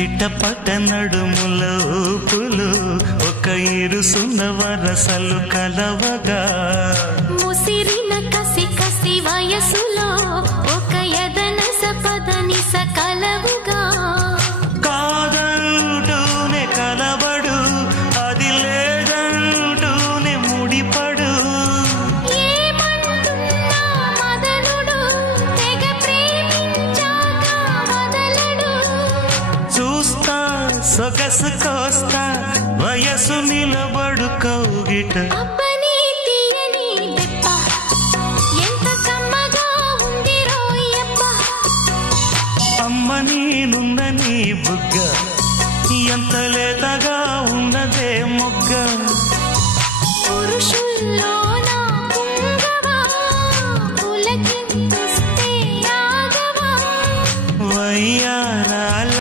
చిట్టపట నడుముల ఊపులు ఒక ఇరుసున్న వరసలు కలవగా ముసిరిన కసి కసి వయసులో ఒక యదన సపదని సకలవుగా కాదంటూనే కలబడు అది లేదంటూనే ముడిపడు ఏమంటున్నా మదనుడు తెగ ప్రేమించాక వదలడు చూస్తా సొగసు కోస్తా వయసు నిలబడు కౌగిట అబ్బని తీయని దెబ్బ ఎంత కమ్మగా ఉంది రోయప్ప అమ్మ నేనున్న నీ బుగ్గ